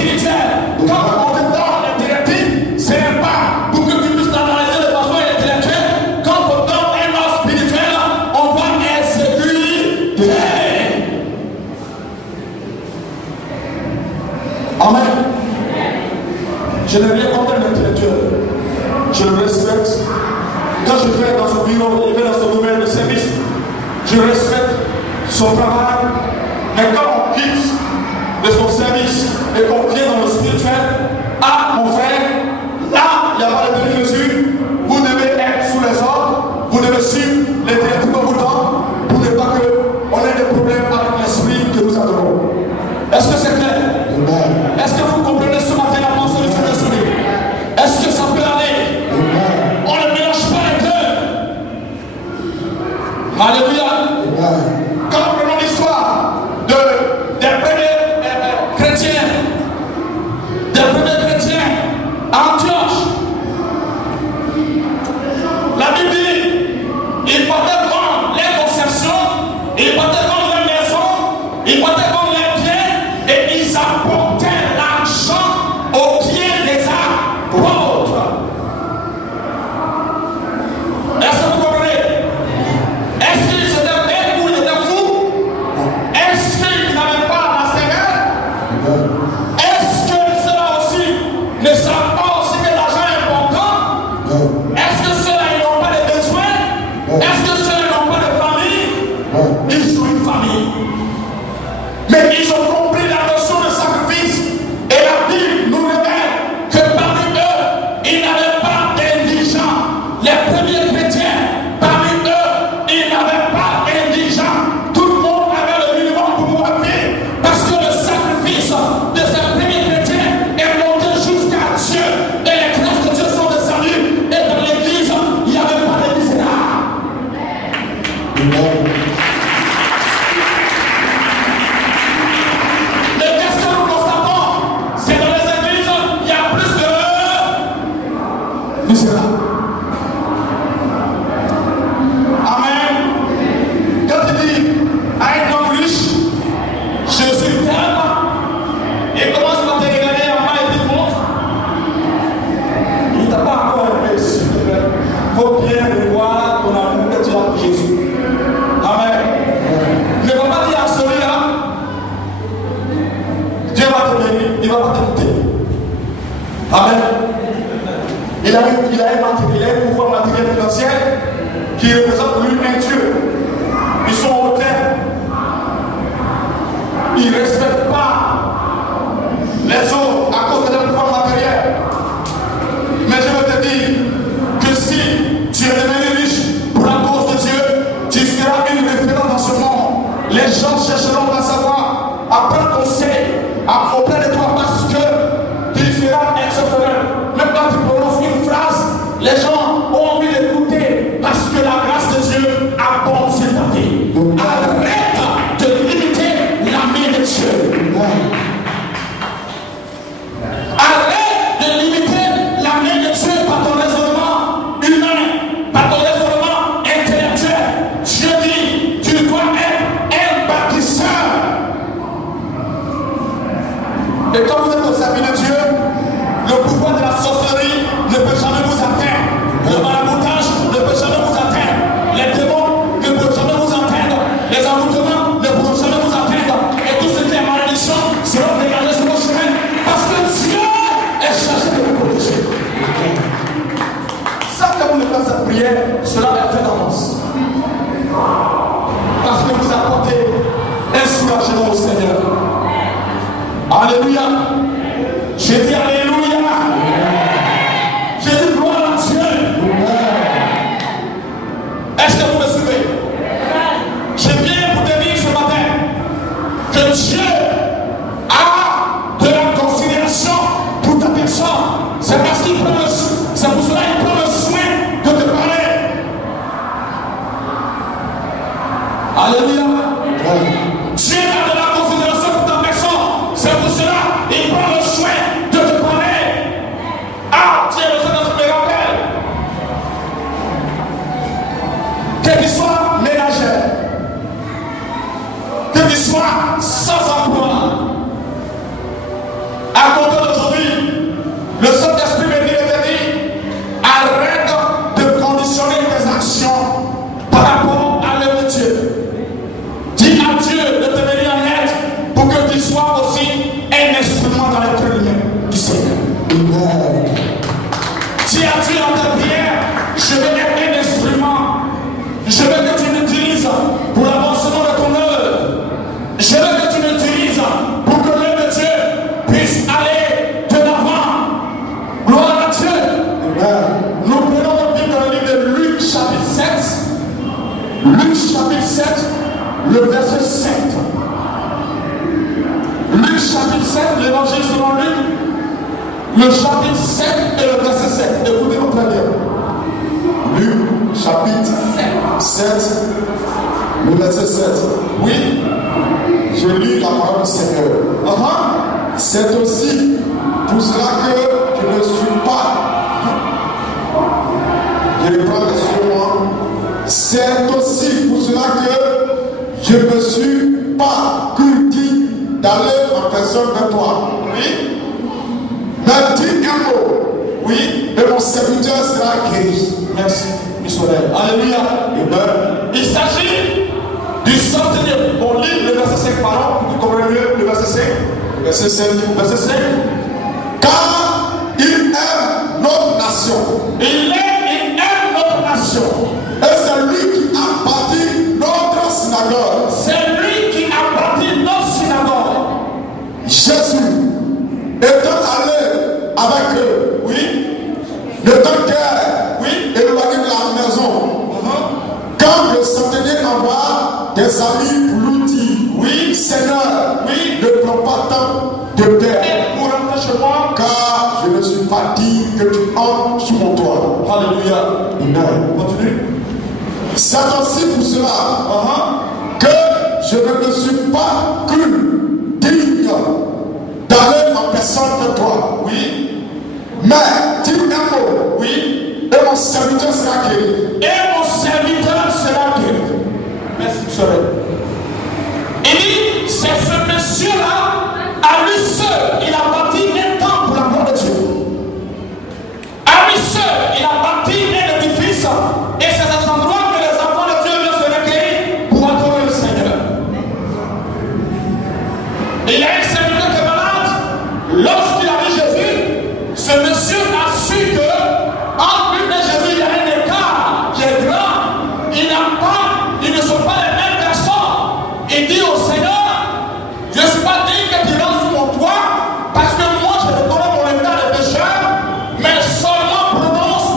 spirituelle. Quand on te donne les directives, ce n'est pas pour que tu puisses l'analyser de façon intellectuelle. Quand on donne un ordre spirituel, on doit exécuter. Amen. Je n'ai rien contre l'intellectuel. Je le respecte. Quand je vais dans son bureau, il va dans son domaine de service, je respecte son travail. Mais quand on quitte de son service et qu'on vient dans le spirituel, ah mon frère, là, il n'y a pas de demi-mesure. Vous devez être sous les ordres, vous devez suivre les directives qu'on vous donne pour ne pas qu'on ait des problèmes avec l'esprit que nous adorons. Est-ce que c'est clair? Est-ce que vous comprenez ce matin la pensée du Saint-Esprit? Est-ce que ça peut aller? On ne mélange pas les deux. Alléluia. Quand nous prenons l'histoire des premiers chrétiens, à Antioche, la Bible dit, ils partaient vendre les conceptions, ils partaient vendre les maisons, ils partaient vendre les biens, et ils apportaient l'argent aux pieds des apôtres. Est-ce que vous comprenez? Est-ce qu'ils étaient bêtes ou ils étaient fous? Est-ce qu'ils n'avaient pas la sévère? Est-ce que ceux-là aussi ne savent pas aussi que l'argent est important? Est-ce que ceux-là ils n'ont pas de besoins? Est-ce que ceux-là n'ont pas de famille? Ils ont une famille. Mais ils ont compris la notion de sacrifice. Et la Bible nous révèle que parmi eux, ils n'avaient pas d'indigents. Les premiers chrétiens, parmi eux, ils n'avaient pas d'indigents. Tout le monde avait le minimum pour pouvoir vivre. Parce que le sacrifice de ces premiers chrétiens est monté jusqu'à Dieu. Et les grâces de Dieu sont descendues. Et dans l'église, il n'y avait pas de misérables. Mais qu'est-ce que nous constatons? C'est dans les églises, il y a plus de misérables. Amen. Quand il dit à un homme riche, Jésus t'aime, il commence par te regarder en bas et te montre. Il ne t'a pas encore aimé, s'il te plaît. Il faut bien revoir ton amour que tu as pour Jésus. Amen. Ne va pas dire à celui-là, Dieu va te bénir, il ne va pas te quitter. Amen. Il a un pouvoir matériel financier qui représente pour lui un Dieu. Ils sont au terme. Ils ne respectent pas les autres à cause de leur pouvoir matériel. Mais je veux te dire que si tu es devenu riche pour la cause de Dieu, tu seras une référence dans ce monde. Les gens chercheront à savoir, à prendre conseil auprès de toi parce que tu seras exceptionnel. Même quand tu prononces une phrase, les gens ont envie d'écouter parce que la grâce de Dieu abonde sur ta vie. Arrête de limiter la main de Dieu. Arrête de limiter la main de Dieu par ton raisonnement humain, par ton raisonnement intellectuel. Dieu dit, tu dois être un bâtisseur. Et quand vous êtes au service de Dieu, le pouvoir de la sorcellerie ne peut jamais vous atteindre. Le maraboutage ne peut jamais vous atteindre. Les démons ne peuvent jamais vous atteindre. Les envoûtements ne pourront jamais vous atteindre. Et tout ce qui est malédiction sera dégagé sur vos chemins. Parce que Dieu est chargé de vous protéger. Ça, quand vous ne faites cette prière, cela est fait d'avance. Parce que vous apportez un soulagement au Seigneur. Alléluia. J'ai dit Alléluia. J'ai dit gloire à Dieu. Est-ce que vous me suivez? Je viens pour te dire ce matin que Dieu a de la considération pour ta personne. C'est parce qu'il prend c'est pour cela qu'il prend le soin de te parler. Alléluia. Dieu a de la considération pour ta personne. C'est pour cela qu'il prend le soin de te parler. À compter d'aujourd'hui, le Saint-Esprit me dit, arrête de conditionner tes actions par rapport à l'œuvre de Dieu. Dis à Dieu de te venir en aide pour que tu sois aussi un instrument dans les cœurs du Seigneur. Dis à Dieu dans ta prière, je veux être un instrument. Je veux que tu m'utilises pour l'avancement de ton œuvre. Je veux que tu m'utilises pour que l'œuvre de Dieu puisse aller de l'avant. Gloire à Dieu. Nous prenons notre Bible dans le livre de Luc chapitre 7. Luc chapitre 7, le verset 7. Luc chapitre 7, l'évangile selon Luc, le chapitre 7 et le verset 7. Écoutez-nous très bien. Luc chapitre 7, le verset 7. Oui, je lis la parole du Seigneur. C'est aussi pour cela que je ne suis pas. Je reprends sur moi. C'est aussi pour cela que je ne suis pas digne d'aller en personne de toi. Oui. Mais dis un mot. Oui. Et mon serviteur sera guéri. Merci. Alléluia. Il s'agit du centenier. On lit le verset 5, pardon. Vous comprenez mieux le verset 5. Verset 5. Verset 5. Car il aime notre nation. Il aime notre nation. Et c'est lui qui a bâti notre synagogue. C'est lui qui a bâti notre synagogue. Jésus étant allé avec eux, oui, le temps guerre, oui, éloigné de la maison. Quand le centenier envoie des amis pour lui dire, oui, Seigneur, oui, ne prends pas tant de terre pour rentrer chez moi, car je ne suis pas digne que tu entres sous mon toit. Alléluia. Amen. Continue. C'est aussi pour cela que je ne me suis pas cru digne d'aller en personne de toi. Oui. Mais dis un mot. Oui. Et mon serviteur sera guéri. Et mon serviteur sera guéri. Merci, Soleil. Il dit, c'est ce monsieur-là, à lui seul, il a bâti un temple pour la gloire de Dieu. À lui seul, il a bâti un édifice. Et c'est à cet endroit que les enfants de Dieu viennent se recueillir pour adorer le Seigneur. Et il y a un serviteur qui est malade. Lorsqu'il a vu Jésus, ce monsieur a su que entre lui et Jésus, il y a un écart qui est grand. Ils ne sont pas les mêmes personnes. Il dit au Seigneur, je ne suis pas digne que tu rentres sous mon toit, parce que moi je reconnais mon état de pécheur, mais seulement prononce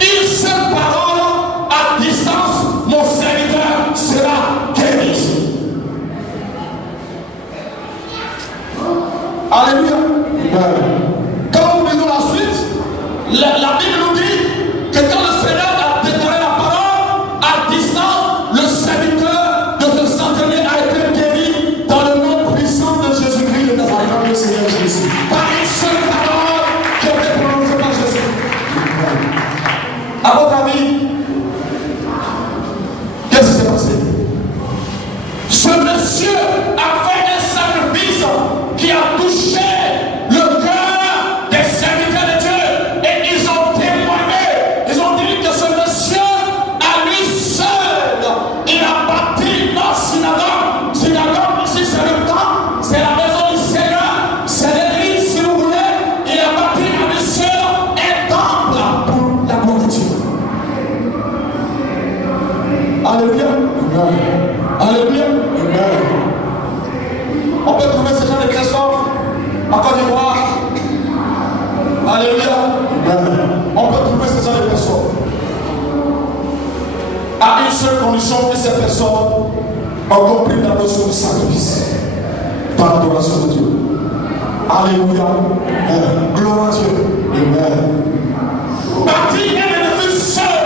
une seule parole à distance, mon serviteur sera guéri. Alléluia. Quand nous lisons la suite, la Bible nous dit que quand le Seigneur a déclaré la parole, à distance, le serviteur de ce centenier a été guéri dans le nom puissant de Jésus-Christ de Nazareth, le Seigneur Jésus. Par une seule parole qui a été prononcée par Jésus. À votre avis, qu'est-ce qui s'est passé? Ce monsieur a fait un sacrifice qui a touché le cœur des serviteurs de Dieu. Et ils ont témoigné. Ils ont dit que ce monsieur, à lui seul, il a bâti notre synagogue. Synagogue, ici, c'est le temple, c'est la maison du Seigneur, c'est l'église, si vous voulez. Il a bâti à lui seul un temple pour la gloire de Dieu. Alléluia. Alléluia. On peut trouver ce genre de personnes en Côte d'Ivoire. Alléluia. On peut trouver ce genre de personnes. À une seule condition, que ces personnes ont compris la notion du sacrifice par l'adoration de Dieu. Alléluia. Gloire à Dieu. Amen. Bâtir un édifice seul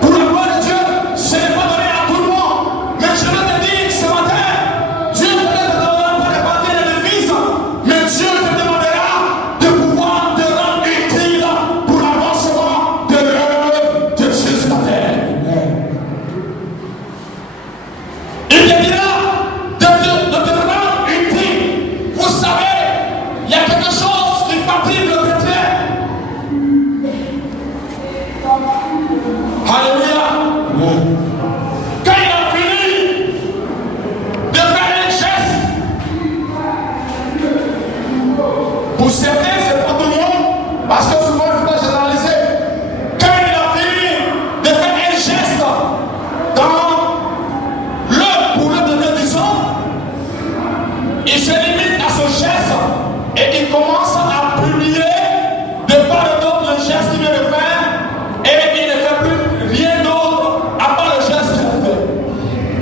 pour la gloire de Dieu, ce n'est pas donné à tout le monde. Mais je veux te dire ce matin, Dieu ne te demandera pas de bâtir un édifice, mais Dieu te demandera de pouvoir te rendre utile pour l'avancement de l'œuvre de Dieu sur la terre. Il te dira de te rendre utile. Vous savez, il y a quelque chose Pour certains, c'est pas tout le monde, parce que souvent, il ne faut pas généraliser. Quand il a fini de faire un geste dans l'œuvre pour le devenir du sang, il se limite à ce geste et il commence à publier de part et d'autre le geste qu'il vient de faire et il ne fait plus rien d'autre à part le geste qu'il a fait.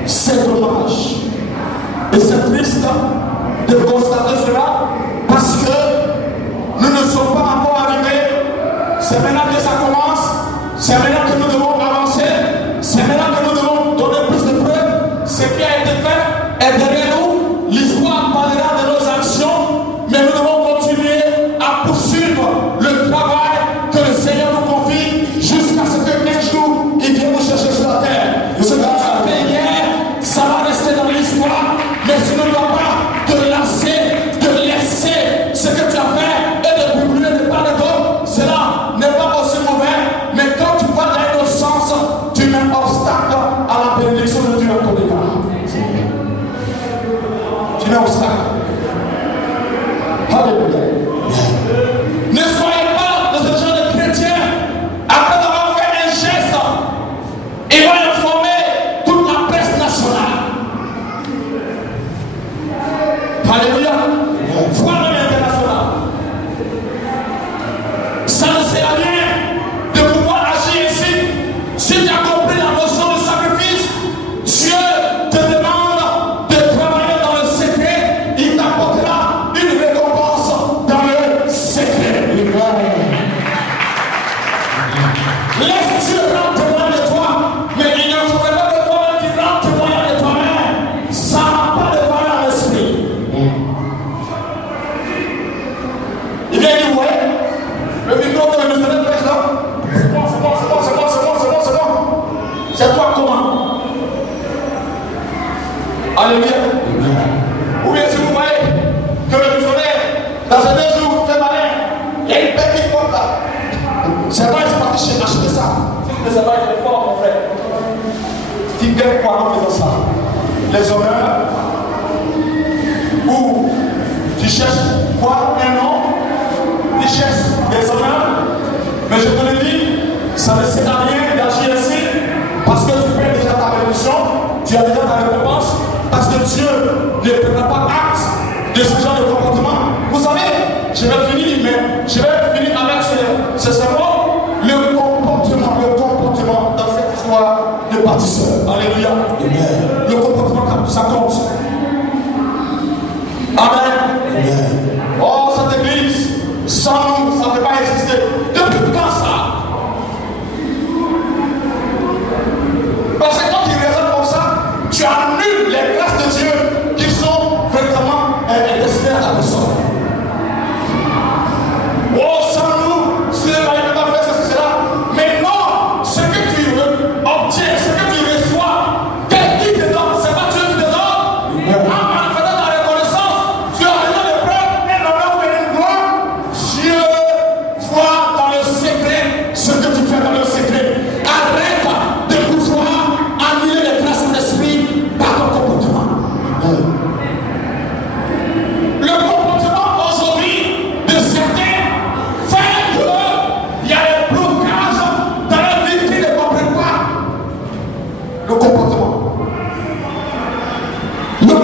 C'est dommage. Et c'est triste de constater cela parce que nous ne sommes pas encore arrivés. C'est maintenant que ça commence. C'est maintenant que nous devons avancer. C'est maintenant que nous devons donner plus de preuves. Ce qui a été fait est derrière nous. L'histoire parlera de nos actions, mais nous devons continuer à poursuivre le travail que le Seigneur nous confie jusqu'à ce qu'un jour il vienne nous chercher sur la terre. Ce que tu as fait hier, ça va rester dans l'histoire, mais tu ne dois pas te lasser, te laisser ce que tu as fait et de publier de part et d'autre. Cela n'est pas aussi mauvais, mais quand tu vas dans l'autre sens, tu mets obstacle à la bénédiction de Dieu dans ton égard. Tu mets obstacle. Alléluia. Ne soyez pas de ce genre de chrétien. Après avoir fait un geste, il va informer toute la presse nationale. Alléluia. Voire même international. Ça ne sert à rien de pouvoir agir ici. Si tu as compris la notion de sacrifice, Dieu te demande de travailler dans le secret. Il t'apportera une récompense dans le secret. Laisse Dieu rendre témoin de toi, mais il ne faudrait pas que toi-même tu rendes témoin de toi-même. Ça n'a pas de valeur à l'esprit. Il vient dire, ouais, le micro que nous allons faire là, c'est bon. C'est toi comment? Alléluia. Ou bien si vous voyez que le missionnaire, dans ces 2 jours, fait malin, il y a une bête qui porte là. C'est pas, c'est parti chez acheter ça. Si tu ne sais pas, il est fort, mon frère. Tu gagnes quoi en faisant ça? Les honneurs, ou tu cherches quoi? Un nom? Tu cherches des honneurs? Mais je te le dis, ça ne sert à rien d'agir ainsi, parce que tu paies déjà ta révolution, tu as déjà ta récompense, parce que Dieu ne prendra pas acte de ce genre de comportement. Vous savez, je vais finir avec ce sermon, le comportement dans cette histoire de bâtisseur. Alléluia. Amen. Le comportement, ça compte. Amen. Amen. Oh, cette église, sans nous, ça ne peut pas exister. Depuis quand ça? Parce que quand tu raisonnes comme ça, tu annules les grâces de Dieu qui sont vraiment destinées à la personne. Oh, sans nous, si elle n'arrive pas à faire ceci, cela. Mais non, ce que tu obtiens, ce que tu reçois, qui te donne, c'est pas Dieu qui te donne. En manifestant ta reconnaissance, tu as besoin de prendre un honneur ou une gloire. Dieu voit dans le secret ce que tu fais dans le secret. Arrête de pouvoir annuler les grâces de l'esprit par ton comportement. Le comportement aujourd'hui de certains fait qu'il y a des blocages dans la vie qui ne comprennent pas le comportement. Le